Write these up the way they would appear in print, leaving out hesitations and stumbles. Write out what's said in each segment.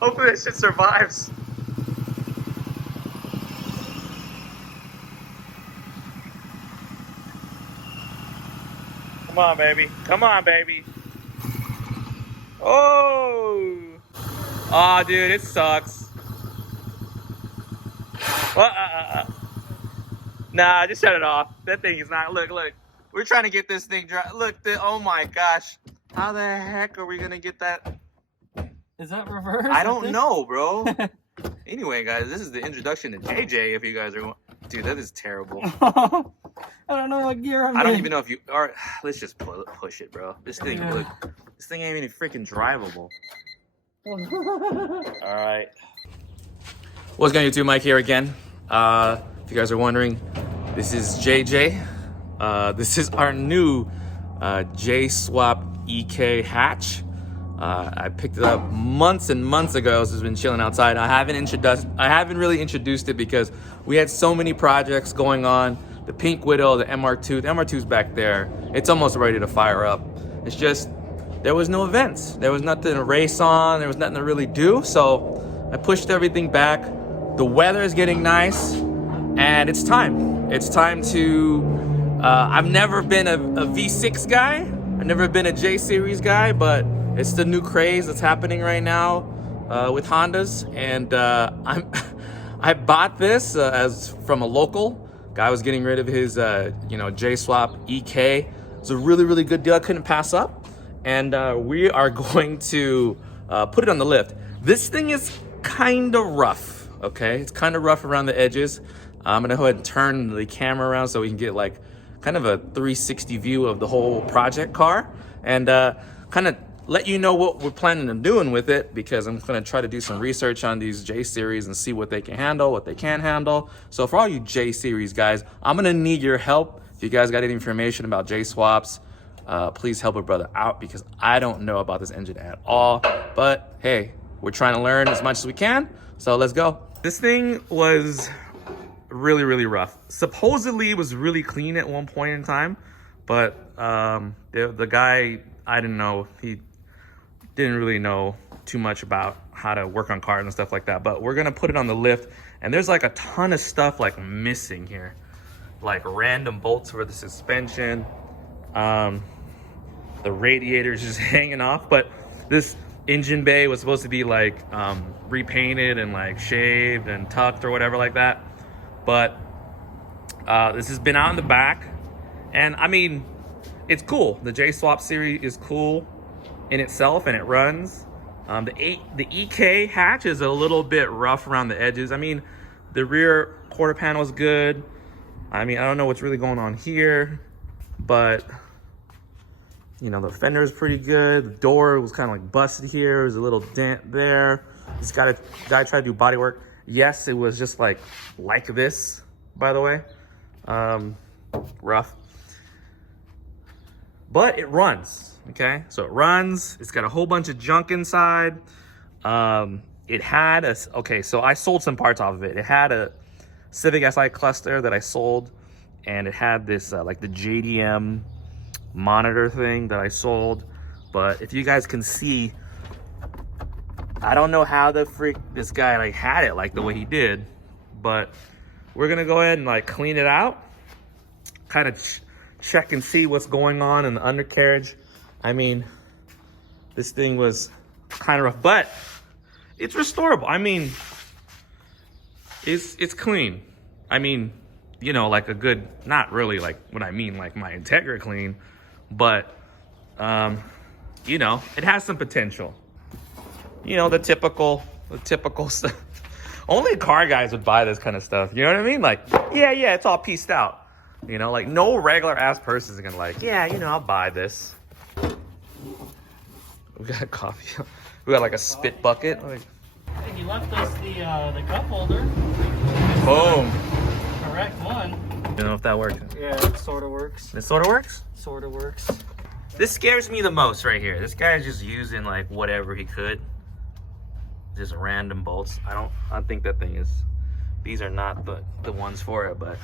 Hopefully this shit survives. Come on, baby. Come on, baby. Oh! Aw, dude, it sucks. Nah, just shut it off. That thing is not. Look. We're trying to get this thing dry. Look, oh my gosh. How the heck are we gonna get that? Is that reverse? I don't know, bro. Anyway, guys, this is the introduction to JJ. If you guys are, dude, that is terrible. I don't know what gear I'm in. I don't even know if you are. Let's just push it, bro. This thing, look, this thing ain't even freaking drivable. All right. What's going on, YouTube? Mike here again. If you guys are wondering, this is JJ. This is our new J-Swap EK hatch. I picked it up months and months ago. So it's been chilling outside. I haven't really introduced it because we had so many projects going on. The Pink Widow, the MR2. The MR2's back there. It's almost ready to fire up. It's just there was no events. There was nothing to race on. There was nothing to really do. So I pushed everything back. The weather is getting nice, and it's time. It's time to. I've never been a V6 guy. I've never been a J series guy, but it's the new craze that's happening right now with Hondas, and I bought this as from a local guy. Was getting rid of his J-Swap EK. It's a really good deal. I couldn't pass up, and we are going to put it on the lift. This thing is kind of rough. Okay, it's kind of rough around the edges. I'm gonna go ahead and turn the camera around so we can get like kind of a 360 view of the whole project car, and kind of let you know what we're planning on doing with it, because I'm going to try to do some research on these J series and see what they can handle, what they can't handle. So for all you J series guys, I'm going to need your help. If you guys got any information about J swaps, please help a brother out, because I don't know about this engine at all. But hey, we're trying to learn as much as we can, so let's go. This thing was really rough. Supposedly it was really clean at one point in time, but the guy, I didn't know, he didn't really know too much about how to work on cars and stuff like that. But we're gonna put it on the lift, and there's like a ton of stuff like missing here, like random bolts for the suspension, the radiator's just hanging off. But this engine bay was supposed to be like repainted and like shaved and tucked or whatever like that. But this has been out in the back, and I mean, it's cool. The J-Swap series is cool in itself, and it runs. The EK hatch is a little bit rough around the edges. I mean, the rear quarter panel is good. I mean, I don't know what's really going on here, but you know, the fender is pretty good. The door was kind of like busted here. There's a little dent there. This guy tried to do body work. Yes, it was just like this, by the way. Rough. But it runs, okay? So it runs. It's got a whole bunch of junk inside. It had a, okay, so I sold some parts off of it. It had a Civic SI cluster that I sold, and it had this like the JDM monitor thing that I sold. But if you guys can see, I don't know how the freak this guy like had it like the way he did, but we're gonna go ahead and like clean it out, kind of check and see what's going on in the undercarriage. I mean, this thing was kind of rough, but it's restorable. I mean, it's clean. I mean, you know, like a good, not really like what I mean like my Integra clean, but you know, it has some potential. You know, the typical stuff. Only car guys would buy this kind of stuff. You know what I mean? Like, yeah, it's all pieced out. You know, like no regular ass person is gonna like, yeah, you know, I'll buy this. We got coffee. We got like a spit bucket. Like, Hey, you left us the cup holder. boom. Correct one. I don't know if that works. Yeah, it sort of works. It sort of works? Sort of works. This scares me the most right here. This guy's just using like whatever he could. Just random bolts. I don't think that thing is, these are not the ones for it, but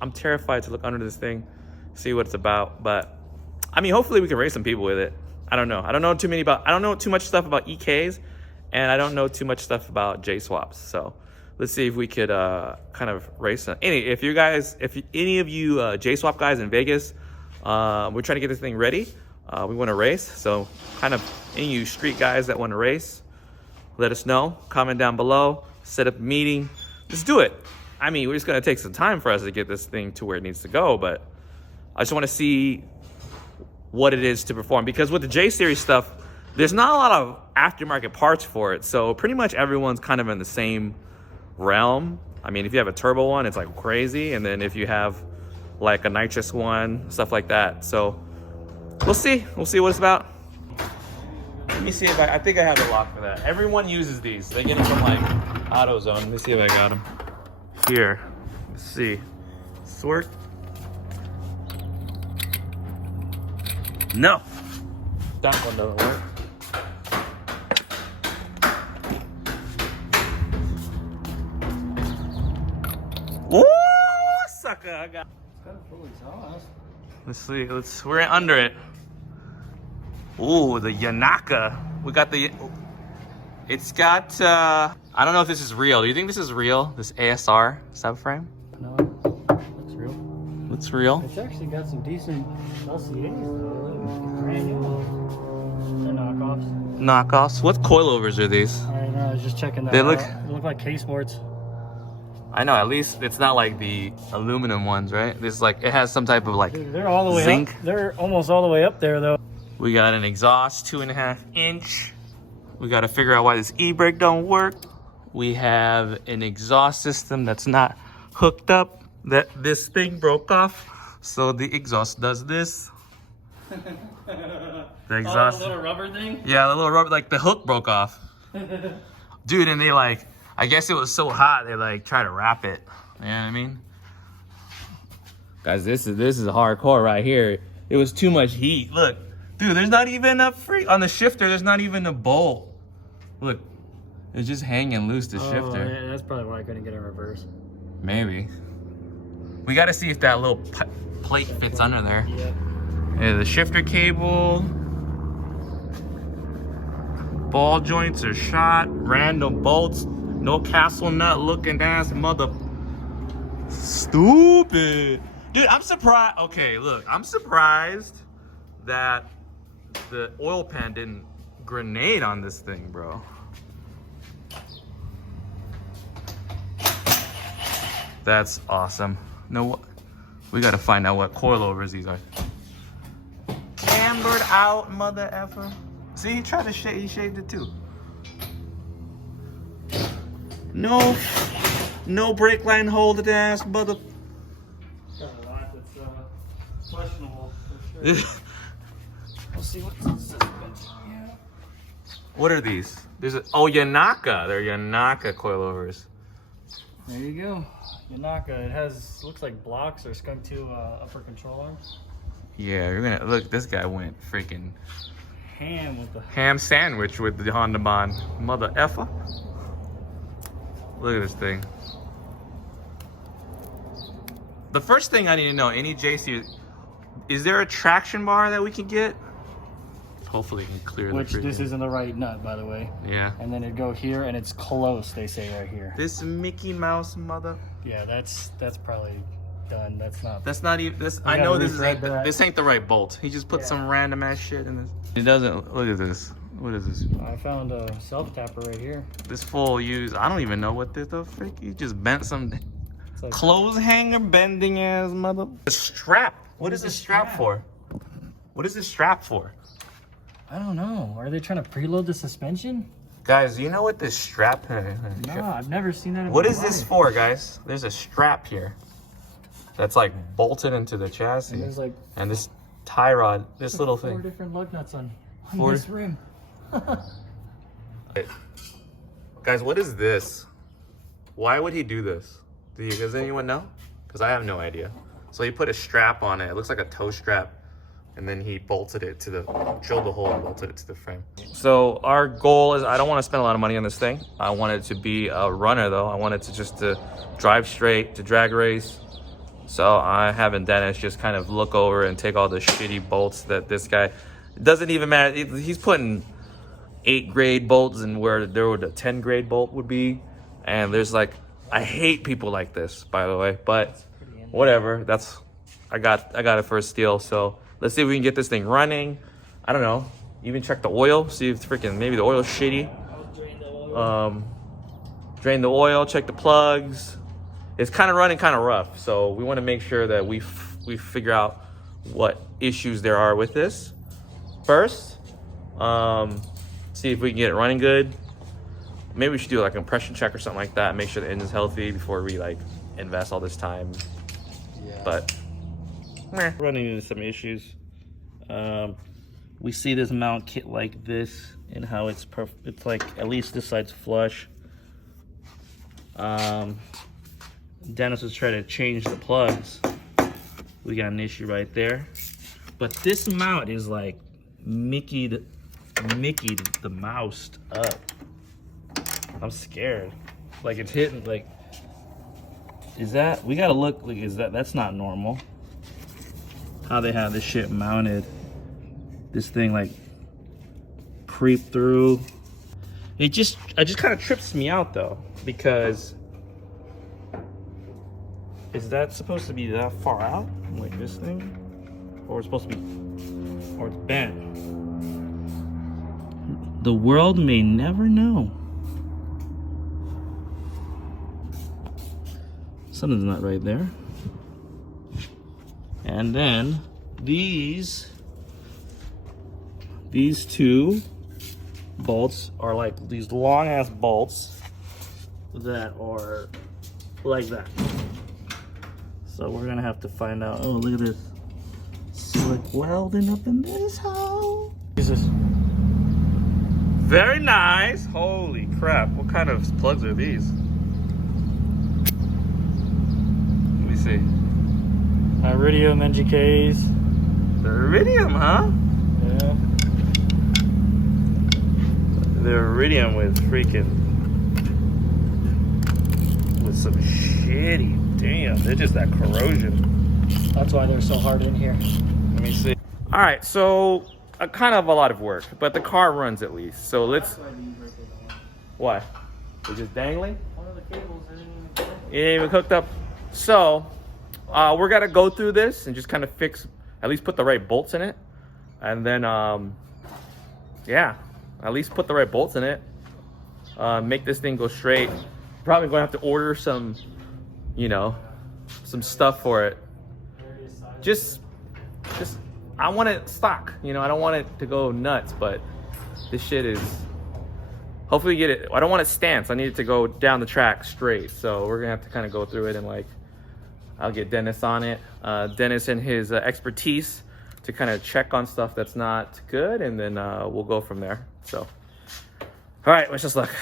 I'm terrified to look under this thing, see what it's about. But I mean, hopefully we can race some people with it. I don't know. I don't know too much stuff about EKs. and I don't know too much stuff about J swaps. So let's see if we could kind of race them. If any of you J swap guys in Vegas, we're trying to get this thing ready. We want to race. So kind of any of you street guys that want to race, let us know. Comment down below. Set up a meeting. Let's do it. I mean, we're just gonna take some time for us to get this thing to where it needs to go, but I just want to see what it is to perform, because with the J series stuff, there's not a lot of aftermarket parts for it. So pretty much everyone's kind of in the same realm. I mean, if you have a turbo one, it's like crazy. And then if you have like a nitrous one, stuff like that. So we'll see what it's about. Let me see if I think I have a lock for that. Everyone uses these. They get them from like AutoZone. Let me see if I got them. Here, let's see. This work? No. That one doesn't work. Woo! Sucker, I got. Let's see. We're under it. Ooh, the Yanaka. We got the. It's got. I don't know if this is real. Do you think this is real? This ASR subframe? No, looks real. Looks real. It's actually got some decent LCAs though. Brand new. They're knockoffs. Knockoffs. What coilovers are these? I don't know. I was just checking that. They look. They look like K Sports. I know. At least it's not like the aluminum ones, right? This is like it has some type of like. Dude, they're all the way zinc. up. They're almost all the way up there though. We got an exhaust 2.5 inch. We got to figure out why this e-brake don't work. We have an exhaust system that's not hooked up. That this thing broke off, so the exhaust does this. The exhaust. Oh, the little rubber thing. Yeah, the little rubber, like the hook broke off. Dude, and they like, I guess it was so hot they like try to wrap it. You know what I mean? Guys, this is hardcore right here. It was too much heat. Look, dude, there's not even a on the shifter. There's not even a bolt. Look, it's just hanging loose, the shifter. Yeah, that's probably why I couldn't get in reverse. Maybe. We got to see if that little plate fits under there. Yeah. Yeah, the shifter cable. Ball joints are shot. Random bolts. No castle nut looking ass mother. Stupid. Dude, I'm surprised. Okay, look. I'm surprised that the oil pan didn't grenade on this thing, bro. That's awesome. No, we gotta find out what coilovers these are. Cambered out, mother effer. See, he tried to shave. He shaved it too. No brake line holding ass mother. Got a lot that's questionable for sure. We'll see what's in suspension. Yeah. What are these? Yanaka. They're Yanaka coilovers. There you go. Yanaka. It looks like blocks or skunk to upper control arms. Yeah, you're gonna look. This guy went freaking Ham with the ham sandwich with the Honda Bond. Mother effer. Look at this thing. The first thing I need to know, any JC, is there a traction bar that we can get? Hopefully, we can clear which the this isn't the right nut, by the way. Yeah. And then it go here, and it's close. They say right here. This Mickey Mouse mother. Yeah, that's probably done. That's not. That's not even this. I gotta know this rethread that. this ain't the right bolt. He just put some random ass shit in this. It doesn't. Look at this. What is this? I found a self tapper right here. This full use. I don't even know what this the frick. You just bent some Like, clothes hanger bending ass mother. The strap. What is this strap for? What is this strap for? I don't know. Are they trying to preload the suspension? Guys, you know what this strap? No, I've never seen that. What is this for, guys? There's a strap here that's like bolted into the chassis. And there's like and this tie rod, this little four thing. different lug nuts on Four- this rim. Guys, what is this? Why would he do this? Does anyone know? Because I have no idea. So he put a strap on it. It looks like a toe strap. And then he bolted it to drilled the hole and bolted it to the frame. So our goal is, I don't want to spend a lot of money on this thing. I want it to be a runner though. I want it to just to drive straight, to drag race. So I having Dennis just kind of look over and take all the shitty bolts that this guy, it doesn't even matter. He's putting 8 grade bolts and where there would a 10 grade bolt would be. And there's like, I hate people like this, by the way, but whatever. That's, I got it for a steal. So let's see if we can get this thing running. I don't know. Even check the oil, see if freaking maybe the oil's shitty. Drain the oil, check the plugs. It's kind of running kind of rough, so we want to make sure that we figure out what issues there are with this first. See if we can get it running good. Maybe we should do like a compression check or something like that. Make sure the engine's healthy before we like invest all this time. Yeah. But running into some issues. We see this mount kit like this and how it's perfect. It's like at least this side's flush. Dennis was trying to change the plugs. We got an issue right there. But this mount is like Mickey'd the mouse up. I'm scared. Like it's hitting, like, is that, we gotta look, like, that's not normal. How they have this shit mounted. This thing like creep through. It just kind of trips me out though, because is that supposed to be that far out, like this thing, or it's supposed to be, or it's bent? The world may never know. Something's not right there. And then these two bolts are like these long ass bolts that are like that. So we're gonna have to find out. Oh, look at this slick welding up in this hole. Jesus. very nice. Holy crap! What kind of plugs are these? Let me see. Iridium NGKs. The Iridium, huh? Yeah. The Iridium with some shitty. Damn, they're just that corrosion. That's why they're so hard in here. Let me see. All right, so kind of a lot of work, but the car runs at least. So let's. Why? They're just dangling. One of the cables isn't Even hooked up. So we're gonna go through this and just kind of fix, at least put the right bolts in it, and then yeah, at least put the right bolts in it. Make this thing go straight. Probably gonna have to order some, you know, some stuff for it. Just I want it stock, you know. I don't want it to go nuts, but this shit is, hopefully get it. I don't want it stance. I need it to go down the track straight. So we're gonna have to kind of go through it, and like I'll get Dennis on it. Dennis and his expertise to kind of check on stuff that's not good, and then we'll go from there. So all right, wish us luck.